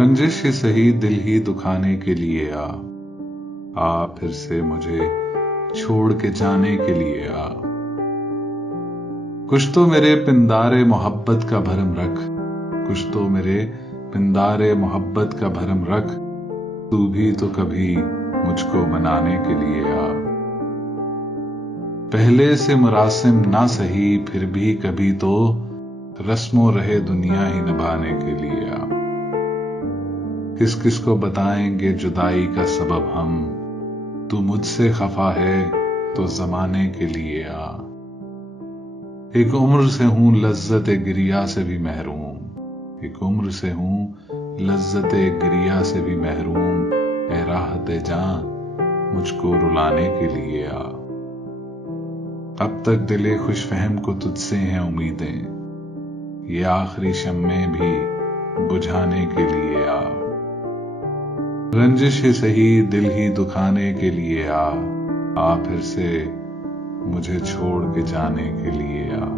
रंजिश ही सही दिल ही दुखाने के लिए आ फिर से मुझे छोड़ के जाने के लिए आ। कुछ तो मेरे पिंदारे मोहब्बत का भरम रख, कुछ तो मेरे पिंदारे मोहब्बत का भरम रख, तू भी तो कभी मुझको मनाने के लिए आ। पहले से मुरासिम ना सही फिर भी कभी तो रस्मों रहे दुनिया ही निभाने के लिए आ। किस किस को बताएंगे जुदाई का सबब हम, तू मुझसे खफा है तो जमाने के लिए आ। एक उम्र से हूं लज्जत गिरिया से भी महरूम, एक उम्र से हूं लज्जत गिरिया से भी महरूम, ए राहत जान मुझको रुलाने के लिए आ। अब तक दिले खुश फहम को तुझसे हैं उम्मीदें, ये आखिरी शम्मे भी बुझाने के लिए आ। रंजिश ही सही दिल ही दुखाने के लिए आ फिर से मुझे छोड़ के जाने के लिए आ।